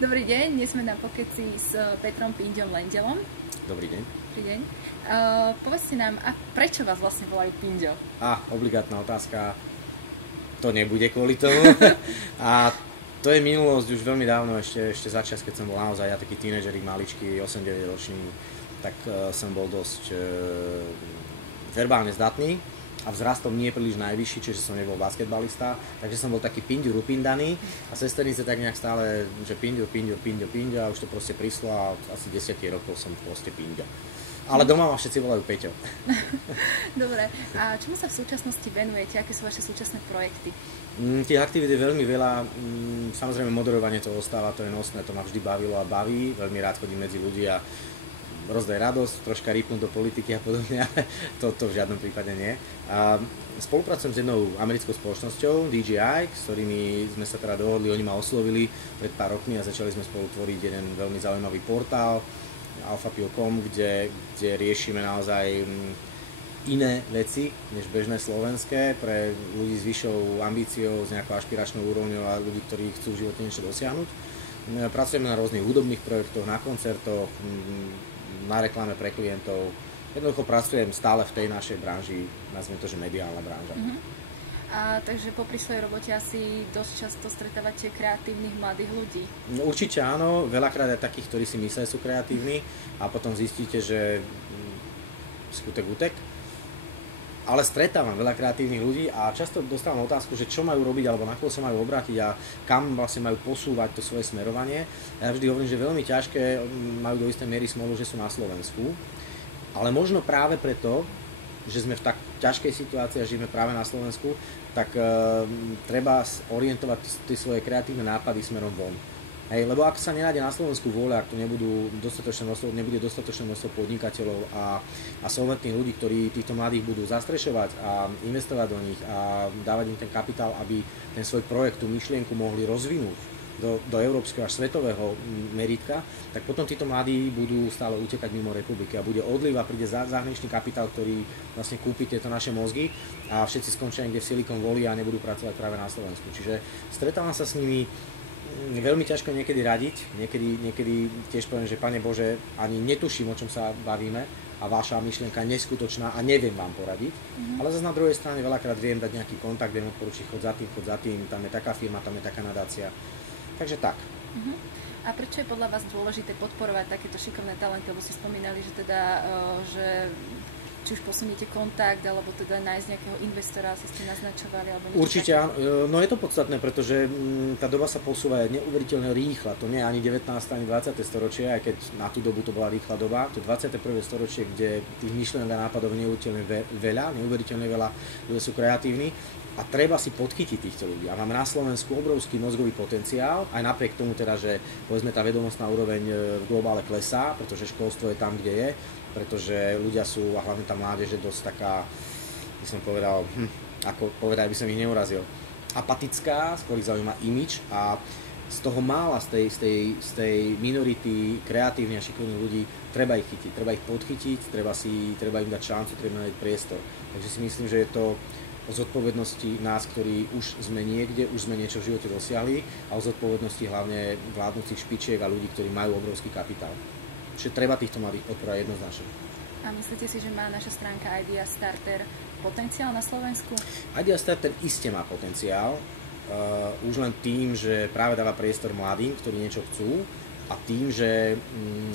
Dobrý deň, dnes sme na pokeci s Petrom Pinďom Lendelom. Dobrý deň. Dobrý deň. Povedzte nám, a prečo vás vlastne volajú Pinďo? Obligátna otázka. To nebude kvôli tomu. A to je minulosť už veľmi dávno, ešte začas, keď som bol naozaj ja taký tínedžerik, maličký, 8-9 ročný, tak som bol dosť verbálne zdatný a vzrastom nie príliš najvyšší, čiže som nebol basketbalista, takže som bol taký Pinďu rupindaný a sesternice tak nejak stále, že Pinďo a už to proste prišlo a asi 10 rokov som proste Pinďa. Ale doma ma všetci volajú Peťo. Dobre, a čomu sa v súčasnosti venujete? Aké sú vaše súčasné projekty? Tých aktivít je veľmi veľa, samozrejme moderovanie to ostáva, to je nosné, to ma vždy bavilo a baví, veľmi rád chodím medzi ľudí a rozdaj radosť, troška rýpnúť do politiky a podobne, ale to v žiadnom prípade nie. A spolupracujem s jednou americkou spoločnosťou, DJI, s ktorými sme sa teda dohodli, oni ma oslovili pred pár rokmi a začali sme spolu tvoriť jeden veľmi zaujímavý portál, alfapio.com, kde riešime naozaj iné veci než bežné slovenské pre ľudí s vyššou ambíciou, s nejakou ašpiračnou úrovňou a ľudí, ktorí chcú v živote niečo dosiahnuť. Pracujeme na rôznych hudobných projektoch, na koncertoch, na reklame pre klientov. Jednoducho pracujem stále v tej našej branži, nazvime to, že mediálna branža. A takže popri svojej robote asi dosť často stretávate kreatívnych mladých ľudí? No, určite áno, veľakrát aj takých, ktorí si myslia, sú kreatívni a potom zistíte, že skutek utek. Ale stretávam veľa kreatívnych ľudí a často dostávam otázku, že čo majú robiť alebo na koho sa majú obrátiť a kam vlastne majú posúvať to svoje smerovanie. A ja vždy hovorím, že veľmi ťažké, majú do istej miery smolu, že sú na Slovensku. Ale možno práve preto, že sme v tak ťažkej situácii a žijeme práve na Slovensku, tak treba orientovať tie svoje kreatívne nápady smerom von. Hej, lebo ak sa nenájde na Slovensku vôľa, ak tu nebude dostatočné množstvo podnikateľov a solventných ľudí, ktorí týchto mladých budú zastrešovať a investovať do nich a dávať im ten kapitál, aby ten svoj projekt, tú myšlienku mohli rozvinúť do európskeho až svetového meritka, tak potom títo mladí budú stále utekať mimo republiky a bude odliv a príde zahraničný kapitál, ktorý vlastne kúpi tieto naše mozgy a všetci skončia niekde v Silicon Valley a nebudú pracovať práve na Slovensku. Čiže stretávam sa s nimi, veľmi ťažko niekedy radiť, niekedy tiež poviem, že Pane Bože, ani netuším, o čom sa bavíme a vaša myšlienka je neskutočná a neviem vám poradiť, ale zase na druhej strane veľakrát viem dať nejaký kontakt, viem odporučiť, chod za tým, tam je taká firma, tam je taká nadácia, takže tak. A prečo je podľa vás dôležité podporovať takéto šikovné talenty, lebo si spomínali, že teda, že či už posuniete kontakt, alebo teda nájsť nejakého investora, si ste naznačovali, alebo niečo. Určite áno, no je to podstatné, pretože tá doba sa posúva neuveriteľne rýchla, to nie je ani 19. ani 20. storočie, aj keď na tú dobu to bola rýchla doba, to 21. storočie, kde tých myšlienok a nápadov je neuveriteľne veľa, ľudia sú kreatívni a treba si podchytiť týchto ľudí. A máme na Slovensku obrovský mozgový potenciál, aj napriek tomu teda, že povedzme tá vedomostná úroveň v globále klesá, pretože školstvo je tam, kde je, pretože ľudia sú, a hlavne tá mládež je dosť taká, by som povedal, ako povedať, by som ich neurazil, apatická, skôr ich zaujíma imidž a z toho mála, z tej minority kreatívnych a šikovných ľudí treba ich chytiť, treba ich podchytiť, treba im dať šancu, treba im dať priestor. Takže si myslím, že je to o zodpovednosti nás, ktorí už sme niekde, už sme niečo v živote dosiahli a o zodpovednosti hlavne vládnúcich špičiek a ľudí, ktorí majú obrovský kapitál. Čiže treba týchto mladých podporovať jednoznačne. A myslíte si, že má naša stránka Idea Starter potenciál na Slovensku? Idea Starter iste má potenciál, už len tým, že práve dáva priestor mladým, ktorí niečo chcú a tým, že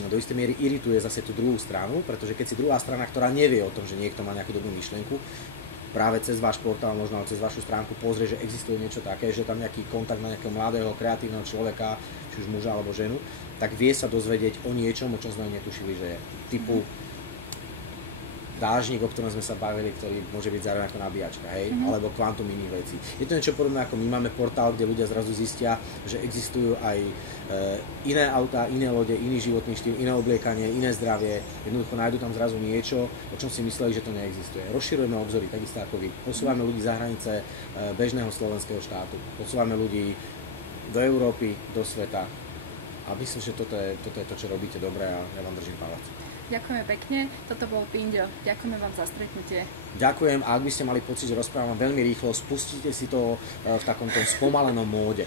do istej miery irituje zase tú druhú stranu, pretože keď si druhá strana, ktorá nevie o tom, že niekto má nejakú dobrú myšlienku, práve cez váš portál, možno cez vašu stránku pozrie, že existuje niečo také, že tam nejaký kontakt na nejakého mladého, kreatívneho človeka, či už muža alebo ženu, tak vie sa dozvedieť o niečom, o čom sme netušili, že je. Typu dážnik, o ktorom sme sa bavili, ktorý môže byť zároveň ako nabíjačka, hej? Alebo kvantum iných vecí. Je to niečo podobné, ako my máme portál, kde ľudia zrazu zistia, že existujú aj iné autá, iné lode, iný životný štýl, iné obliekanie, iné zdravie. Jednoducho nájdu tam zrazu niečo, o čom si mysleli, že to neexistuje. Rozširujeme obzory, takisto ako vy. Posúvame ľudí za hranice bežného slovenského štátu. Posúvame ľudí do Európy, do sveta. A myslím, že toto je to, čo robíte dobre a ja vám držím palec. Ďakujeme pekne, toto bol Pinďo. Ďakujeme vám za stretnutie. Ďakujem a ak by ste mali pocit, že rozprávam veľmi rýchlo, spustite si to v takomto spomalenom móde.